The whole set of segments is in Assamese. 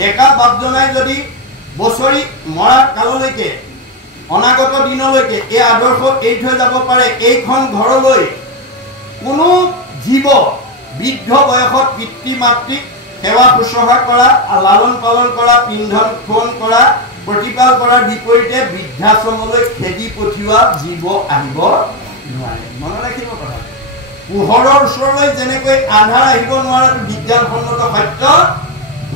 ডেকা বাপজনাই যদি বছৰি মৰা কাললৈকে অনাগত দিনলৈকে এই আদৰ্শ এৰি থৈ যাব পাৰে, এইখন ঘৰলৈ কোনো জীৱ বৃদ্ধ বয়সত পিতৃ মাতৃক সেৱা শুশ্ৰূষা কৰা, লালন পালন কৰা, পিন্ধন খোৱন কৰা, প্ৰতিপাল কৰাৰ বিপৰীতে বৃদ্ধাশ্ৰমলৈ খেদি পঠিওৱা জীৱ আহিব নোৱাৰে। মনত ৰাখিব কথা। পোহৰৰ ওচৰলৈ যেনেকৈ আন্ধাৰ আহিব নোৱাৰাটো বিজ্ঞানসন্মত সত্য,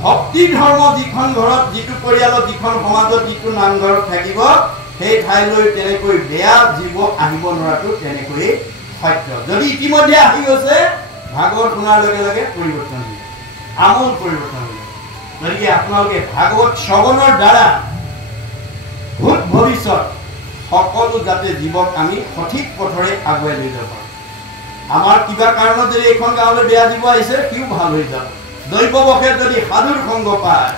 ভক্তি ধৰ্ম যিখন ঘৰত, যিটো পৰিয়ালত, যিখন সমাজত, যিটো নামঘৰত থাকিব, সেই ঠাইলৈ তেনেকৈ বেয়া জীৱ আহিব নোৱাৰাটো তেনেকৈয়ে সত্য। যদি ইতিমধ্যে আহি গৈছে, ভাগৱত শুনাৰ লগে লগে পৰিৱৰ্তন হ'ব, আমূল পৰিৱৰ্তন হ'ব। গতিকে আপোনালোকে ভাগৱত শ্ৰৱণৰ দ্বাৰা ভূত ভৱিষ্যত সকলো যাতে জীৱক আমি সঠিক পথৰে আগুৱাই লৈ যাব পাৰোঁ। আমাৰ কিবা কাৰণত যদি এইখন গাঁৱলৈ বেয়া জীৱ আহিছে, সিও ভাল হৈ যাব। দৈৱবশে যদি সাধুৰ সংগ পায়,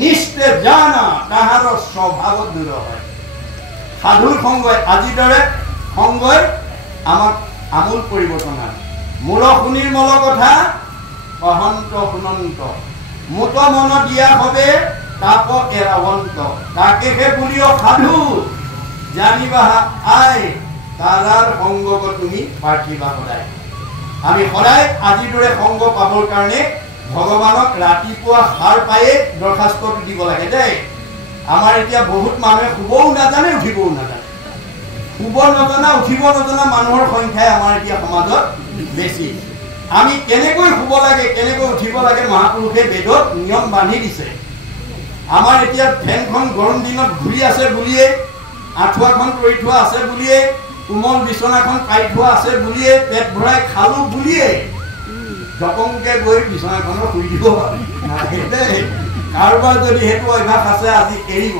নিশ্চয় জানা তাহাৰৰ স্বভাৱত দূৰ হয়। সাধুৰ সংগই, আজিৰ দৰে সংগই আমাক আমূল পৰিৱৰ্তন আনে। মূল শুনিৰ মল কথা অহন্ত শুনন্ত, মুত মন দিয়া হবে তাপ এৰাৱন্ত, তাকেহে বুলিও সাধু জানিবা আই, তাৰাৰ সংগক তুমি পাৰ্থিবা সদায়। আমি সদায় আজিৰ দৰে সংগ পাবৰ কাৰণে ভগৱানক ৰাতিপুৱা সাৰ পায়ে দৰখাস্তটো দিব লাগে দেই। আমাৰ এতিয়া বহুত মানুহে শুবও নাজানে, উঠিবও নাজানে। শুব নজনা, উঠিব নজনা মানুহৰ সংখ্যাই আমাৰ এতিয়া সমাজত বেছি। আমি কেনেকৈ শুব লাগে, কেনেকৈ উঠিব লাগে, মহাপুৰুষে বেদত নিয়ম বান্ধি দিছে। আমাৰ এতিয়া ফেনখন গৰম দিনত ঘূৰি আছে বুলিয়ে, আঁঠুৱাখন তৰি থোৱা আছে বুলিয়ে, কোমল বিচনাখন পাৰি থোৱা আছে বুলিয়ে, পেট ভৰাই খালো বুলিয়ে জপংকে গৈ বিচনাখনত শুই দিব দেই। কাৰোবাৰ যদি সেইটো অভ্যাস আছে, আজি এৰিব।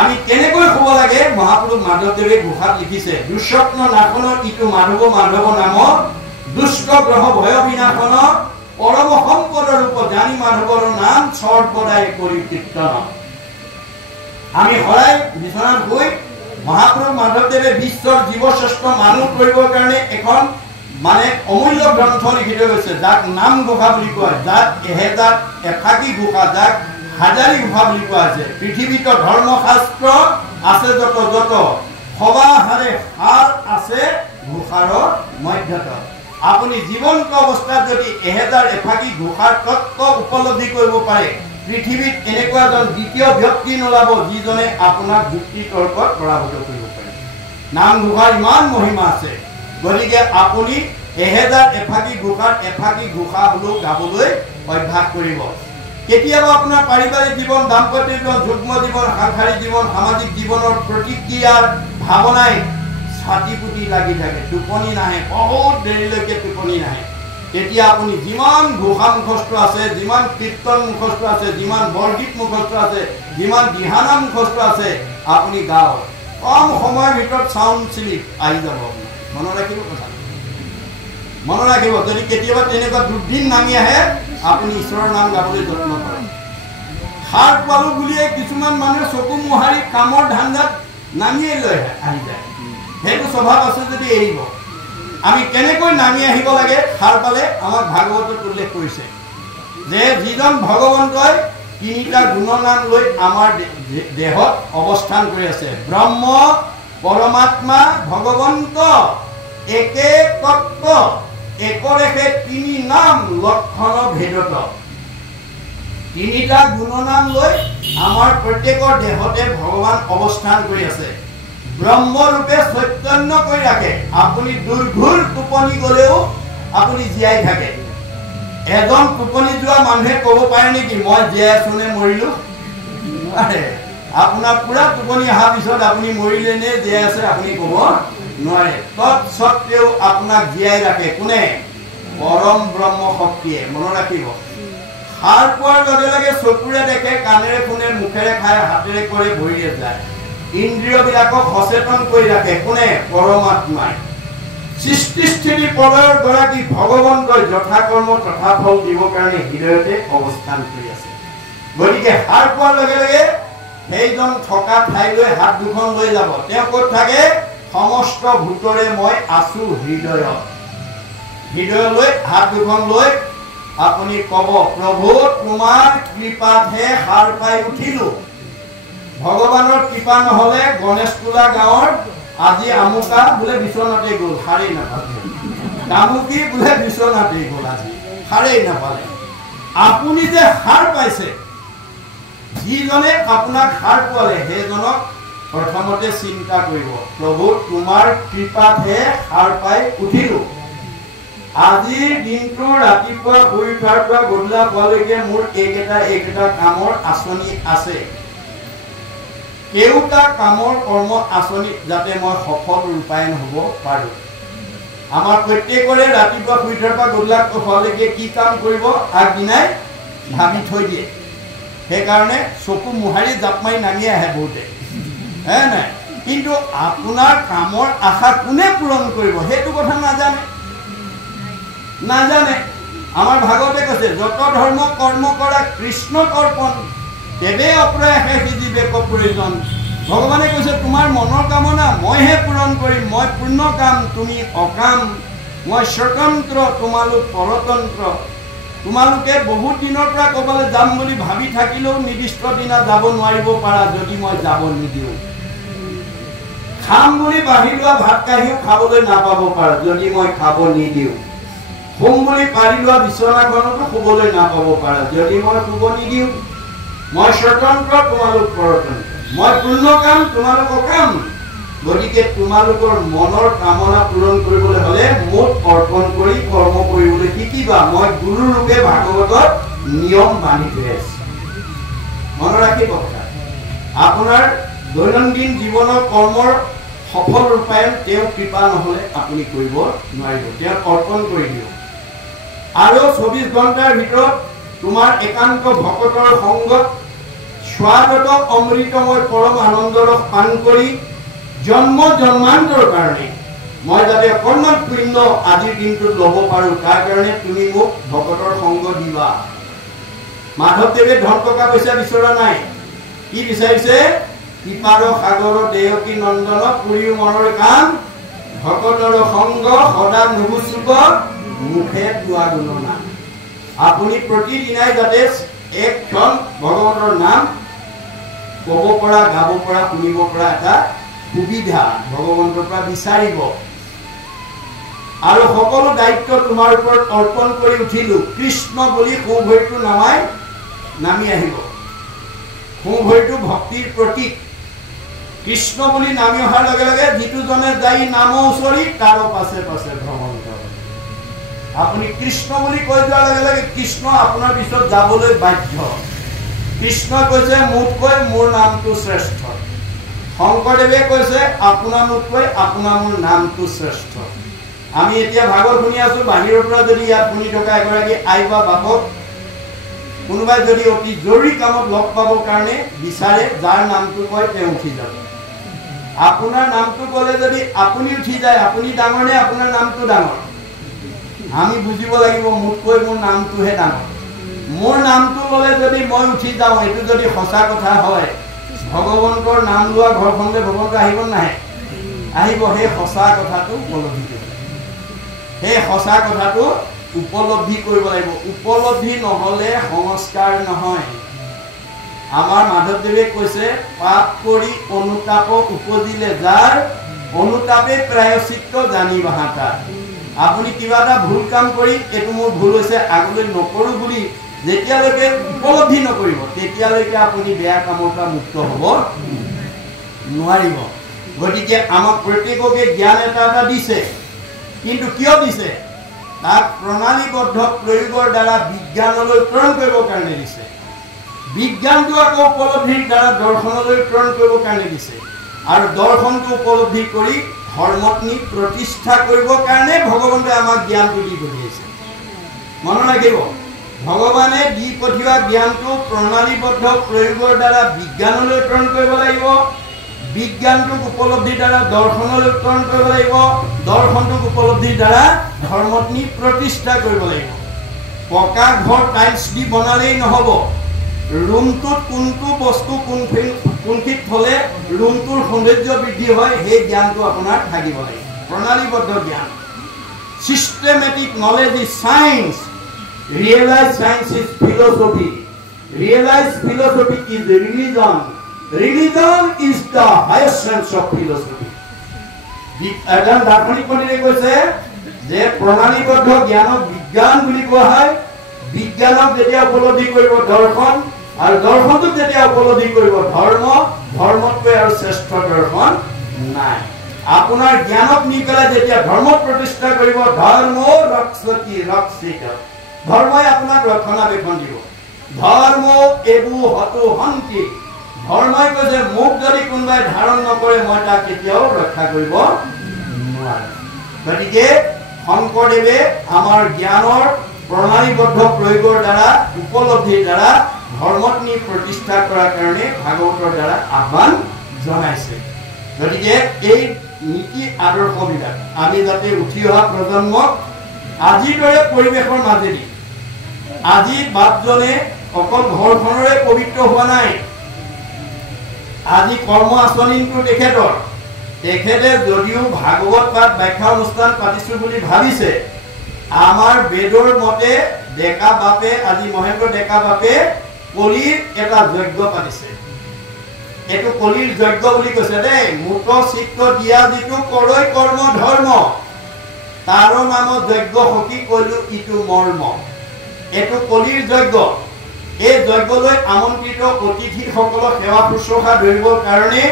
আমি কেনেকৈ শুব লাগে, মহাপুৰুষ মাধৱদেৱে ঘোষাত লিখিছে, দুঃস্বপ্ন নাশনৰ ইটো মাধৱ মাধৱ নাম, দুষ্ট গ্ৰহ ভয় বিনাশন, পৰম সম্পদৰ ৰূপ জানি মাধৱৰ নাম, সৰ্বদাই কৰি কীৰ্তন। আমি সদায় বিচনাত শুই মহাপুৰুষ মাধৱদেৱে বিশ্বৰ জীৱশ্ৰেষ্ঠ মানুহ কৰিবৰ কাৰণে এখন মানে অমূল্য গ্ৰন্থ লিখি থৈ গৈছে, যাক নাম ঘোষা বুলি কোৱা হয়, যাক এহেজাৰ এফাকি ঘোষা, যাক হাজাৰী ঘোষা বুলি কোৱা হৈছে। পৃথিৱীত ধৰ্মশাস্ত্ৰ আছে যত যত, সবা হাৰে সাৰ আছে ঘোষাৰৰ মধ্যত। আপুনি জীৱন্ত অৱস্থাত যদি এহেজাৰ এফাকি ঘোষাৰ তত্ত্ব উপলব্ধি কৰিব পাৰে, পৃথিৱীত এনেকুৱা এজন দ্বিতীয় ব্যক্তি নোলাব যিজনে আপোনাক যুক্তি তৰ্কত পৰাভূত কৰিব পাৰে। নাম ঘোষাৰ ইমান মহিমা আছে। গতিকে আপুনি এহেজাৰ এফাকি ঘোষাৰ এফাকি ঘোষা হ'লেও গাবলৈ অভ্যাস কৰিব। কেতিয়াবা আপোনাৰ পাৰিবাৰিক জীৱন, দাম্পত্য জীৱন, যুগ্ম জীৱন, সাংসাৰিক জীৱন, সামাজিক জীৱনৰ প্ৰতিক্ৰিয়াৰ ভাৱনাই ছাতি পুতি লাগি থাকে, টোপনি নাহে, বহুত দেৰিলৈকে টোপনি নাহে। তেতিয়া আপুনি যিমান ঘোষা মুখস্থ আছে, যিমান কীৰ্তন মুখস্থ আছে, যিমান বৰগীত মুখস্থ আছে, যিমান দিহানাম মুখস্থ আছে, আপুনি গাওক। কম সময়ৰ ভিতৰত চাউণ্ড স্লিপ আহি যাব। মনত ৰাখিব কথা, মনত ৰাখিব। যদি কেতিয়াবা তেনেকুৱা দুৰ্দিন নামি আহে, আপুনি ঈশ্বৰৰ নাম গাবলৈ যত্ন কৰক। সাৰ পালো বুলিয়ে কিছুমান মানুহে চকু মোহাৰি কামৰ ধান্দাত নামিয়ে লৈ আহি যায়। সেইটো স্বভাৱ আছে যদি এৰিব। আমি কেনেকৈ নামি আহিব লাগে সাৰ পালে, আমাক ভাগৱতত উল্লেখ কৰিছে যে যিজন ভগৱন্তই তিনিটা গুণনাম লৈ আমাৰ দেহত অৱস্থান কৰি আছে, ব্ৰহ্ম, পৰমাত্মা, ভগৱন্ত, একে তত্ত্ব, একৰেখে তিনি নাম, লক্ষণ ভেদত। তিনিটা গুণনাম লৈ আমাৰ প্ৰত্যেকৰ দেহতে ভগৱান অৱস্থান কৰি আছে। ব্ৰহ্মৰূপে চৈতন্য কৰি ৰাখে। আপুনি দুৰ্ঘূৰ টোপনি গলেও আপুনি জীয়াই থাকে। এজন টোপনি যোৱা মানুহে ক'ব পাৰে নেকি মই জীয়াই আছো নে মৰিলো? নোৱাৰে। আপোনাৰ পুৰা টোপনি অহাৰ পিছত আপুনি মৰিলে নে জীয়াই আছে আপুনি ক'ব নোৱাৰে। তৎসত্বেও আপোনাক জীয়াই ৰাখে কোনে? পৰম ব্ৰহ্ম শক্তিয়ে। মনত ৰাখিব। সাৰ পোৱাৰ লগে লগে চকুৰে দেখে, কাণেৰে শুনে, মুখেৰে খায়, হাতেৰে কৰে, ভৰিৰে যায়। ইন্দ্ৰিয়বিলাকক সচেতন কৰি ৰাখে কোনে? পৰমাত্মাই। সৃষ্টি স্থিতি প্ৰলয়ৰ গৰাকী ভগৱন্তই যথাকৰ্ম তথা ফল দিবৰ কাৰণে হৃদয়তে অৱস্থান কৰি আছে। গতিকে সাৰ পোৱাৰ লগে লগে সেইজন থকা ঠাইলৈ হাত দুখন লৈ যাব। তেওঁ ক'ত থাকে? সমস্ত ভূতৰে মই আছো হৃদয়ত। হৃদয়লৈ হাত দুখন লৈ আপুনি কব প্ৰভু তোমাৰ কৃপাতহে সাৰ পাই উঠিলো। ভগৱানৰ কৃপা নহলে গণেশতোলা গাঁৱৰ আজি আমুকা বোলে বিচনাতে গ'ল, সাৰেই নাপালে। দামুকি বোলে বিচনাতে গ'ল, আজি সাৰেই নাপালে। আপুনি যে সাৰ পাইছে, যিজনে আপোনাক সাৰ পোৱালে সেইজনক প্ৰথমতে চিন্তা কৰিব, প্ৰভু তোমাৰ কৃপাতহে সাৰ পাই উঠিলো। আজিৰ দিনটো ৰাতিপুৱা শুই উঠাৰ পৰা গধূলা পোৱালৈকে মোৰ এইকেইটা কামৰ আঁচনি আছে। কেওটা কামৰ কৰ্ম আঁচনি যাতে মই সফল ৰূপায়ণ হ'ব পাৰো। আমাৰ প্ৰত্যেকৰে ৰাতিপুৱা শুই উঠাৰ পৰা গধূলা পোৱালৈকে কি কাম কৰিব আগদিনাই ভাবি থৈ দিয়ে। সেইকাৰণে চকু মোহাৰি জাপ মাৰি নামি আহে বহুতে, হে নাই? কিন্তু আপোনাৰ কামৰ আশা কোনে পূৰণ কৰিব সেইটো কথা নাজানে। আমাৰ ভাগৱতে কৈছে যত ধৰ্ম কৰ্ম কৰা কৃষ্ণ কৰ্পণ তেৱে অপ্ৰয়াসে সিজিবেক প্ৰয়োজন। ভগৱানে কৈছে তোমাৰ মনৰ কামনা মইহে পূৰণ কৰিম, মই পূৰ্ণ কাম তুমি অকাম, মই স্বতন্ত্ৰ তোমালোক পৰতন্ত্ৰ। তোমালোকে বহুত দিনৰ পৰা ক'বালৈ যাম বুলি ভাবি থাকিলেও নিৰ্দিষ্ট দিনা যাব নোৱাৰিব পাৰা যদি মই যাব নিদিওঁ। খাম বুলি বাঢ়ি লোৱা ভাত কাঢ়িও খাবলৈ নাপাব পাৰা যদি মই খাব নিদিওঁ। শুম বুলি পাৰি লোৱা বিচনাখনতো শুবলৈ নাপাব পাৰা যদি মই শুব নিদিওঁ। মই স্বতন্ত্ৰ তোমালোক পৰতন্ত্ৰ, মই পূৰ্ণ কাম তোমালোক অকাম। গতিকে তোমালোকৰ মনৰ কামনা পূৰণ কৰিবলৈ হলে মোক অৰ্পণ কৰি কৰ্ম কৰিবলৈ শিকিবা। মই গুৰু ৰূপে ভাগৱতত নিয়ম বান্ধি থৈ আছো। মনত ৰাখিব কথা, আপোনাৰ দৈনন্দিন জীৱনৰ কৰ্মৰ সফল ৰূপায়ণ তেওঁ কৃপা নহলে আপুনি কৰিব নোৱাৰিব। তেওঁ অৰ্পণ কৰি দিয়ক। আৰু 24 ঘণ্টাৰ ভিতৰত তোমাৰ একান্ত ভকতৰ সংগত স্বাগত অমৃতময় পৰম আনন্দৰ পান কৰি জন্ম জন্মান্তৰ কাৰণে মই যাতে অকণমান পুণ্য আজিৰ দিনটোত ল'ব পাৰো, তাৰ কাৰণে তুমি মোক ভকতৰ সংগ দিবা। মাধৱদেৱে ধন টকা পইচা বিচৰা নাই। কি বিচাৰিছে? কৃপাৰ সাগৰ দেৱকী নন্দন পুৰীৰ মনৰ কাম, ভকতৰ সংগ সদা নুগুচুক মুখে পোৱা গুণনা। আপুনি প্ৰতিদিনাই যাতে এক ক্ষণ ভগৱতৰ নাম ক'ব পৰা, গাব পৰা, শুনিব পৰা এটা সুবিধা ভগৱন্তৰ পৰা বিচাৰিব। আৰু সকলো দায়িত্ব তোমাৰ ওপৰত অৰ্পণ কৰি উঠিলো। কৃষ্ণ বুলি সোঁ ভৰিটো নামি আহিব। সোঁ ভৰিটো ভক্তিৰ প্ৰতীক। কৃষ্ণ বুলি নামি অহাৰ লগে লগে যিটোজনে যাই নাম ওচৰি তাৰ পাছে পাছে ভ্ৰমণ কৰে। আপুনি কৃষ্ণ বুলি কৈ যোৱাৰ লগে লগে কৃষ্ণ আপোনাৰ পিছত যাবলৈ বাধ্য। কৃষ্ণ কৈছে মোতকৈ মোৰ নামটো শ্ৰেষ্ঠ। শংকৰদেৱে কৈছে আপোনাৰ মোতকৈ আপোনাৰ মোৰ নামটো শ্ৰেষ্ঠ। আমি এতিয়া ভাগৱত শুনি আছো, বাহিৰৰ পৰা যদি ইয়াত শুনি থকা এগৰাকী আই বা বাপক কোনোবাই যদি অতি জৰুৰী কামত লগ পাবৰ কাৰণে বিচাৰে, যাৰ নামটো কয় তেওঁ উঠি যাব। আপোনাৰ নামটো ক'লে যদি আপুনি উঠি যায়, আপুনি ডাঙৰ নে আপোনাৰ নামটো ডাঙৰ? আমি বুজিব লাগিব মোতকৈ মোৰ নামটোহে ডাঙৰ। মোৰ নামটো ল'লে যদি মই উঠি যাওঁ, এইটো যদি সঁচা কথা হয়, ভগৱন্তৰ নাম লোৱা ঘৰখনলৈ ভগৱন্ত আহিব নাহে? আহিব। সেই সঁচা কথাটো উপলব্ধি কৰিব। সেই সঁচা কথাটো উপলব্ধি কৰিব লাগিব। উপলব্ধি নহ'লে সংস্কাৰ নহয়। আমাৰ মাধৱদেৱে কৈছে পাপ কৰি অনুতাপ উপজিলে যাৰ, অনুতাপে প্ৰায়শ্চিত্ত জানি বাহাতা। আপুনি কিবা এটা ভুল কাম কৰি এইটো মোৰ ভুল হৈছে আগলৈ নকৰো বুলি যেতিয়ালৈকে উপলব্ধি নকৰিব তেতিয়ালৈকে আপুনি বেয়া কামৰ পৰা মুক্ত হ'ব নোৱাৰিব। গতিকে আমাক প্ৰত্যেককে জ্ঞান এটা দিছে, কিন্তু কিয় দিছে? তাক প্ৰণালীবদ্ধ প্ৰয়োগৰ দ্বাৰা বিজ্ঞানলৈ প্ৰেৰণ কৰিবৰ কাৰণে দিছে। বিজ্ঞানটো আকৌ উপলব্ধিৰ দ্বাৰা দৰ্শনলৈ প্ৰেৰণ কৰিবৰ কাৰণে দিছে। আৰু দৰ্শনটো উপলব্ধি কৰি ধৰ্মত নি প্ৰতিষ্ঠা কৰিবৰ কাৰণে ভগৱন্তে আমাক জ্ঞানটো দি পঠিয়াইছে। মনত ৰাখিব, ভগৱানে দি পঠিওৱা জ্ঞানটো প্ৰণালীবদ্ধ প্ৰয়োগৰ দ্বাৰা বিজ্ঞানলৈ প্ৰেৰণ কৰিব লাগিব। বিজ্ঞানটোক উপলব্ধিৰ দ্বাৰা দৰ্শনলৈ প্ৰেৰণ কৰিব লাগিব। দৰ্শনটোক উপলব্ধিৰ দ্বাৰা ধৰ্মত নি প্ৰতিষ্ঠা কৰিব লাগিব। পকা ঘৰ টাইলছ দি বনালেই নহ'ব। ৰুমটোত কোনটো বস্তু কোনখিনিত থলে ৰুমটোৰ সৌন্দৰ্য বৃদ্ধি হয় সেই জ্ঞানটো আপোনাৰ থাকিব লাগিব। প্ৰণালীবদ্ধ জ্ঞান, systematic knowledge is science. Realize science is philosophy. Realize philosophy is religion. Religion is the highest sense of philosophy. এজন দাৰ্শনিক পণ্ডিতে কৈছে যে প্ৰণালীবদ্ধ জ্ঞানক বিজ্ঞান বুলি কোৱা হয়। বিজ্ঞানক যেতিয়া উপলব্ধি কৰিব দৰ্শন, আৰু দৰ্শনক যেতিয়া উপলব্ধি কৰিব ধৰ্ম, ধৰ্মতকৈ আৰু শ্ৰেষ্ঠ দৰ্শন নাই। আপোনাৰ জ্ঞানক নি পেলাই যেতিয়া ধৰ্ম প্ৰতিষ্ঠা কৰিব, ধৰ্ম ৰক্ষতি ৰক্ষিত, ধৰ্মই আপোনাক ৰক্ষণাবেক্ষণ দিব। ধৰ্ম এবু হতু হন্তি, ধৰ্মই কৈছে মোক যদি কোনোবাই ধাৰণ নকৰে মই তাক কেতিয়াও ৰক্ষা কৰিব নোৱাৰো। গতিকে শংকৰদেৱে আমাৰ জ্ঞানৰ প্ৰণালীবদ্ধ প্ৰয়োগৰ দ্বাৰা, উপলব্ধিৰ দ্বাৰা ধৰ্মত নি প্ৰতিষ্ঠা কৰাৰ কাৰণে ভাগৱতৰ দ্বাৰা আহ্বান জনাইছে। গতিকে এই নীতি আদৰ্শবিলাক আমি যাতে উঠি অহা প্ৰজন্মক আজিৰ দৰে পৰিৱেশৰ মাজেদি, আজি বাপজনে অকল ঘৰখনৰে পবিত্ৰ হোৱা নাই, আজি কৰ্ম আঁচনিটো তেখেতে যদিও ভাগৱত পাঠ ব্যাখ্যা অনুষ্ঠান পাতিছো বুলি ভাবিছে, আমাৰ বেদৰ মতে ডেকা বাপে, আজি মহেন্দ্ৰ ডেকা বাপে কলিৰ এটা যজ্ঞ পাতিছে। এইটো কলিৰ যজ্ঞ বুলি কৈছে দেই। মূত চিত্ত দিয়া যিটো কৰৈ কৰ্ম ধৰ্ম, তাৰ নামত যজ্ঞ সখী কলো ইটো মৰ্ম। এইটো কলিৰ যজ্ঞ। এই যজ্ঞলৈ আমন্ত্ৰিত অতিথিসকলক সেৱা শুশ্ৰূষা ধৰিবৰ কাৰণে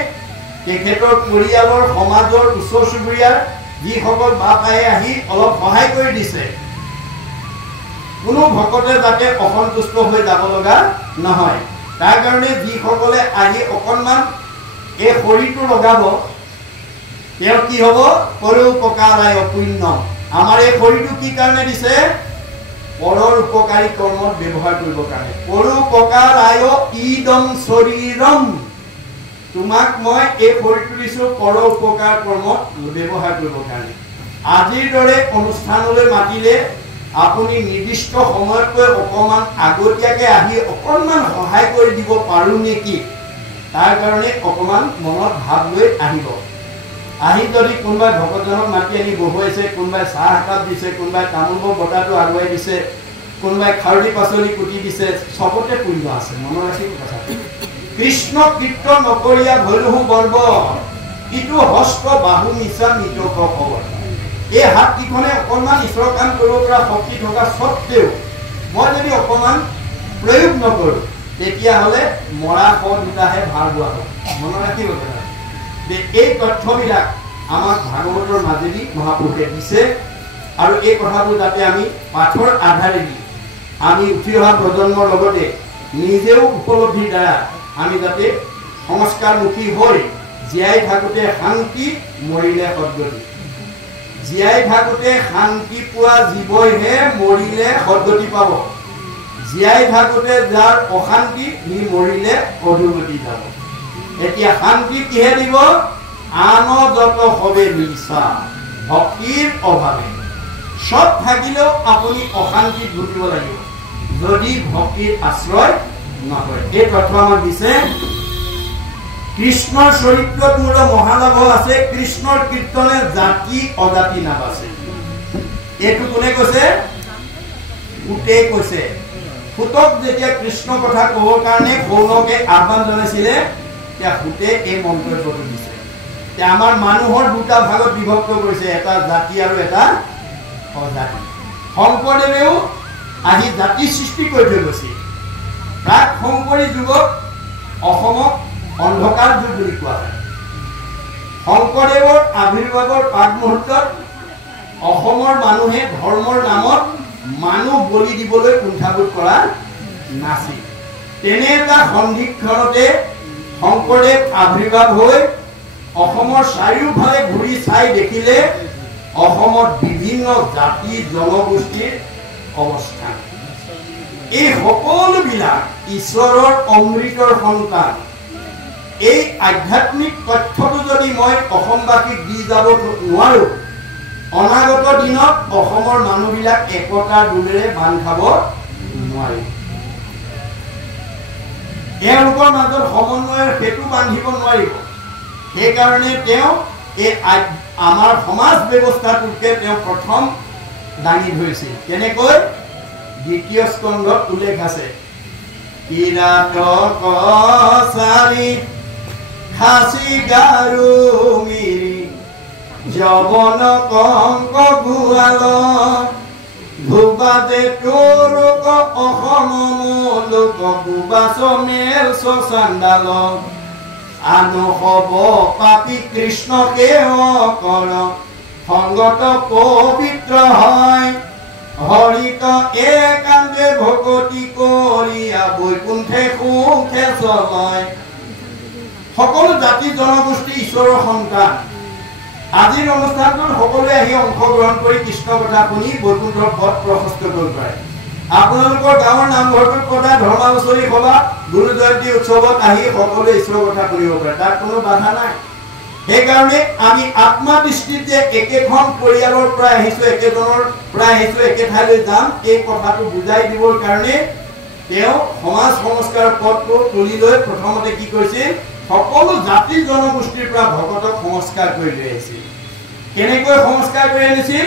তেখেতৰ পৰিয়ালৰ, সমাজৰ, ওচৰ চুবুৰীয়াৰ যিসকল বাপাই আহি অলপ সহায় কৰি দিছে, কোনো ভকতে যাতে অসন্তুষ্ট হৈ যাব লগা নহয়। তাৰ কাৰণে যিসকলে আহি অকণমান এই শৰীৰটো লগাব, তেওঁ কি হ'ব? পৰোপকাৰায় পুণ্য। আমাৰ এই শৰীৰটো কি কাৰণে দিছে? পৰৰ উপকাৰী কৰ্মত ব্যৱহাৰ কৰিবৰ কাৰণে। পৰোপকাৰায় ইদম শৰীৰম, তোমাক মই এই শৰীৰটো দিছো পৰ উপকাৰ কৰ্মত ব্যৱহাৰ কৰিবৰ কাৰণে। আজিৰ দৰে অনুষ্ঠানলৈ মাতিলে আপুনি নিৰ্দিষ্ট সময়তকৈ অকণমান আগতীয়াকৈ আহি অকণমান সহায় কৰি দিব পাৰোঁ নেকি, তাৰ কাৰণে অকণমান মনত ভাৱ লৈ আহিব। আহি যদি কোনোবাই ভকতজনক মাতি আনি বহুৱাইছে, কোনোবাই চাহ একাপ দিছে, কোনোবাই তামোলৰ বটাটো আগুৱাই দিছে, কোনোবাই খাৰলি পাচলি কুটি দিছে, চবতে পুণ্য আছে। মনত ৰাখিব কথাটো। কৃষ্ণ কীৰ্তন নকৰিয়া ভৈৰহু বৰ্ব, ইটো হস্ত বাহু নিচা নিতক খবৰ। এই হাতকেইখনে অকণমান ঈশ্বৰৰ কাম কৰিব পৰা শক্তি থকা স্বত্বেও মই যদি অকণমান প্ৰয়োগ নকৰোঁ, তেতিয়াহ'লে মৰা শ দুটাহে ভাল হোৱা হ'ব। মনত ৰাখিব কথা। এই তথ্যবিলাক আমাক ভাগৱতৰ মাজেদি মহাপুৰুষে দিছে, আৰু এই কথাবোৰ যাতে আমি পাঠৰ আধাৰেদি আমি উঠি অহা প্ৰজন্মৰ লগতে নিজেও উপলব্ধিৰ দ্বাৰা আমি যাতে সংস্কাৰমুখী হৈ জীয়াই থাকোঁতে শান্তি, মৰিলে সদ্গতি। জীয়াই থাকোঁতে শান্তি পোৱা জীৱইহে মৰিলে সদ্গতি পাব। জীয়াই থাকোঁতে যাৰ অশান্তি, সি মৰিলে অধোগতি যাব। এতিয়া শান্তি কিহে দিব? আনযত সবে মিছা, ভক্তিৰ অভাৱে। সব থাকিলেও আপুনি অশান্তিত ভুগিব লাগিব যদি ভক্তিৰ আশ্ৰয় নকৰে। এই তথ্য আমাক দিছে। কৃষ্ণৰ চৰিত্ৰত মোৰ মহালাভ আছে, কৃষ্ণৰ কীৰ্তনে জাতি অজাতি নাবাছে। এইটো কোনে কৈছে? সুতে কৈছে। সুতক যেতিয়া কৃষ্ণ কথা ক'বৰ কাৰণে সৌনকে আহ্বান জনাইছিলে, তেতিয়া সুতে এই মন্তব্যটো দিছে। আমাৰ মানুহৰ দুটা ভাগত বিভক্ত কৰিছে, এটা জাতি আৰু এটা অজাতি। শংকৰদেৱেও আহি জাতি সৃষ্টি কৰি থৈ গৈছিল। প্ৰাক শংকৰী যুগত অসমক অন্ধকাৰ যুগ বুলি কোৱা হয়। শংকৰদেৱৰ আবিৰ্ভাৱৰ আগমুহূৰ্তত অসমৰ মানুহে ধৰ্মৰ নামত মানুহ বলি দিবলৈ কুণ্ঠাবোধ কৰা নাছিল। তেনে এটা সন্ধিক্ষণতে শংকৰদেৱ আবিৰ্ভাৱ হৈ অসমৰ চাৰিওফালে ঘূৰি চাই দেখিলে অসমত বিভিন্ন জাতি জনগোষ্ঠীৰ অৱস্থান। এই সকলোবিলাক ঈশ্বৰৰ অমৃতৰ সন্তান। এই আধ্যাত্মিক তথ্যটো যদি মই অসমবাসীক দি যাব নোৱাৰো, অনাগত দিনত অসমৰ মানুহবিলাক একতাৰ দোলেৰে বান্ধ খাব নোৱাৰিব। এওঁলোকৰ মাজত সমন্বয়ৰ সেতু বান্ধিব নোৱাৰিব। সেইকাৰণে তেওঁ এই আমাৰ সমাজ ব্যৱস্থাটোকে তেওঁ প্ৰথম দাঙি ধৰিছিল। কেনেকৈ? দ্বিতীয় স্কন্ধত উল্লেখ আছে কিৰাতক চাৰি খাচি গাৰু মিৰি যবন কংক গুৱাল ভূপাতে তোৰক অসম লোক গুবাচ মেল চান্দাল আনো হব পাপী কৃষ্ণকে কৰ সংগত পবিত্ৰ হয় হৰিত একান্তে ভকতি কৰিয়া বৈকুণ্ঠে সুখে চলয় সকলো জাতি জনগোষ্ঠী ঈশ্বৰৰ সন্তান আজিৰ অনুষ্ঠানটোত সকলোৱে আহি অংশগ্ৰহণ কৰি কৃষ্ণ কথা শুনি বৈকুণ্ঠৰ পথ প্ৰশস্ত কৰিব পাৰে আপোনালোকৰ গাঁৱৰ নামঘৰটোত পতা ধৰ্মালোচনী সভা গুৰু জয়ন্তী উৎসৱত আহি সকলোৱে ঈশ্বৰৰ কথা কৰিব পাৰে তাত কোনো বাধা নাই সেইকাৰণে আমি আত্মা দৃষ্টিত যে একেখন পৰিয়ালৰ পৰা আহিছো একেজনৰ পৰা আহিছো একে ঠাইলৈ যাম এই কথাটো বুজাই দিবৰ কাৰণে তেওঁ সমাজ সংস্কাৰ পথটো তুলি লৈ প্ৰথমতে কি কৰিছিল সকলো জাতি জনগোষ্ঠীৰ পৰা ভকতক সংস্কাৰ কৰি লৈ আহিছিল কেনেকৈ সংস্কাৰ কৰি আনিছিল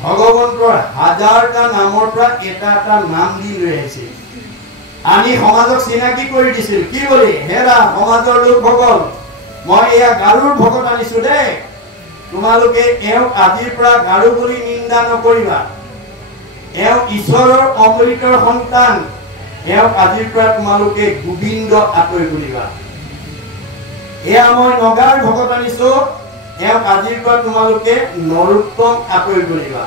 ভগৱন্তৰ হাজাৰটা নামৰ পৰা এটা এটা নাম দি লৈ আহিছিল আনি সমাজক চিনাকি কৰি দিছিল কি বুলি হেৰা সমাজৰ লোকসকল মই এয়া গাৰুৰ ভকত আনিছো দেই তোমালোকে এওঁক আজিৰ পৰা গাৰু বুলি নিন্দা নকৰিবা এওঁ ঈশ্বৰৰ অমৃতৰ সন্তান এওঁক আজিৰ পৰা তোমালোকে গোবিন্দ আঁতৰি বুলিবা এয়া মই নগাৰ ভকত আনিছো এওঁক আজিৰ পৰা তোমালোকে নৰোত্তম আঁতৰি বুলিবা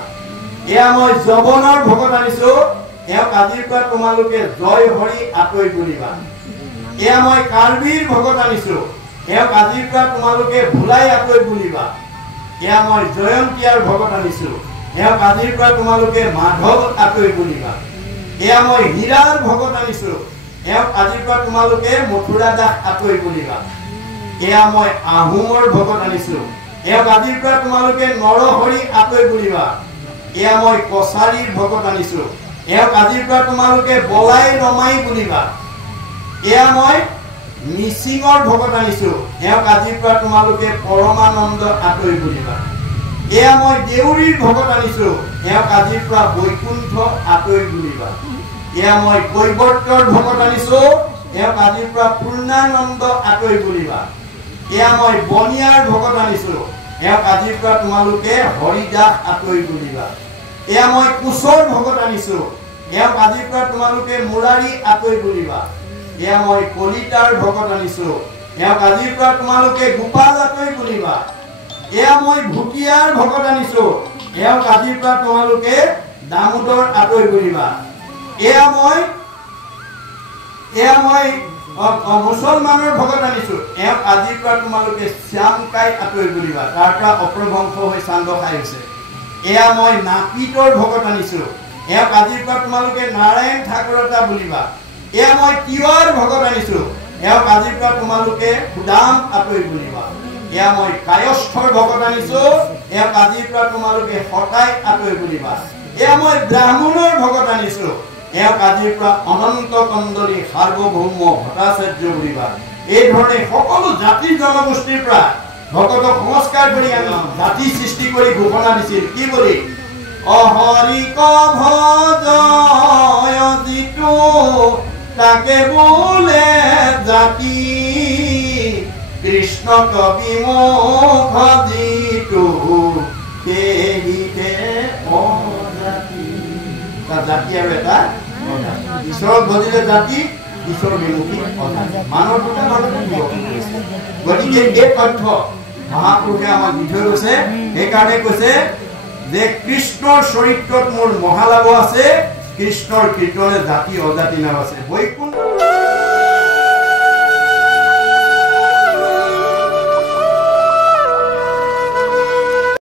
এয়া মই যবনৰ ভকত আনিছো এওঁক আজিৰ পৰা তোমালোকে জয় হৰি আঁতৰি বুলিবা এয়া মই কাৰ্বিৰ ভকত আনিছো এওঁক আজিৰ পৰা তোমালোকে ভুলাই আঁতৰি বুলিবা এয়া মই জয়ন্তীয়াৰ ভকত আনিছো এওঁক আজিৰ পৰা তোমালোকে মাধৱ আঁতৰি বুলিবা এয়া মই হীৰাৰ ভকত আনিছো এওঁক আজিৰ পৰা তোমালোকে মথুৰা দাস আঁতৰি বুলিবা এয়া মই আহোমৰ ভকত আনিছো এওঁক আজিৰ পৰা তোমালোকে নৰহৰি আঁতৰি বুলিবা এয়া মই কছাৰীৰ ভকত আনিছো এওঁক আজিৰ পৰা তোমালোকে বলাই ৰমাই বুলিবা এয়া মই মিচিঙৰ ভকত আনিছো এওঁক আজিৰ পৰা তোমালোকে পৰমানন্দ আঁতৰি বুলিবা এয়া মই দেউৰীৰ ভকত আনিছো এওঁক আজিৰ পৰা বৈকুণ্ঠ আঁতৰি বুলিবা এয়া মই কৈবৰ্তৰ ভকত আনিছো এওঁক আজিৰ পৰা পূৰ্ণানন্দ আঁতৰি বুলিবা এয়া মই বনিয়াৰ ভকত আনিছো এওঁক আজিৰ পৰা তোমালোকে হৰিদাস আঁতৰি বুলিবা এয়া মই কোচৰ ভকত আনিছো এওঁক আজিৰ পৰা তোমালোকে মুৰাৰী আঁতৰি বুলিবা এয়া মই কলিতাৰ ভকত আনিছো এওঁক আজিৰ পৰা তোমালোকে গোপাল আঁতৰি বুলিবা এয়া মই ভুটিয়াৰ ভকত আনিছো এওঁক আজিৰ পৰা তোমালোকে দামোদৰ আঁতৰি বুলিবা এয়া মই মুছলমানৰ ভকত আনিছো এওঁক আজিৰ পৰা তোমালোকে শ্যামকাই আঁতৰি বুলিবা তাৰ পৰা অপ্ৰভংশ হৈ চান্দ খাই হৈছে এয়া মই নাপিতৰ ভকত আনিছো এওঁক আজিৰ পৰা তোমালোকে নাৰায়ণ ঠাকুৰতা বুলিবা এয়া মই তিৱাৰ ভকত আনিছো এওঁক আজিৰ পৰা তোমালোকে সুদাম আঁতৰি বুলিবা এয়া মই কায়স্থৰ ভকত আনিছো এওঁক আজিৰ পৰা তোমালোকে সতাই আঁতৰি বুলিবা এয়া মই ব্ৰাহ্মণৰ ভকত আনিছো এওঁক আজিৰ পৰা অনন্ত কন্দলী সাৰ্বভৌম ভট্টাচাৰ্য বুলিবা এই ধৰণে সকলো জাতি জনগোষ্ঠীৰ পৰা ভকতক সংস্কাৰ কৰি আমি জাতি সৃষ্টি কৰি ঘোষণা দিছিল কি বুলি অহৰিক ভজয় যিটো তাকে বোলে জাতি কৃষ্ণ কবি মুখ যিটো সেহিতে অজাতি তাৰ জাতি আৰু এটা ঈশ্বৰক ভজিলে জাতি ঈশ্বৰ বিমুখী অজাতি মানুহৰ দুটা মানুহ গতিকে এই তথ্য মহাপুৰুষে আমাক দি থৈ গৈছে সেইকাৰণে কৈছে যে কৃষ্ণৰ চৰিত্ৰত মোৰ মহালাভ আছে কৃষ্ণৰ কীৰ্তনে জাতি অজাতি নাম আছে বৈকুণ্ঠ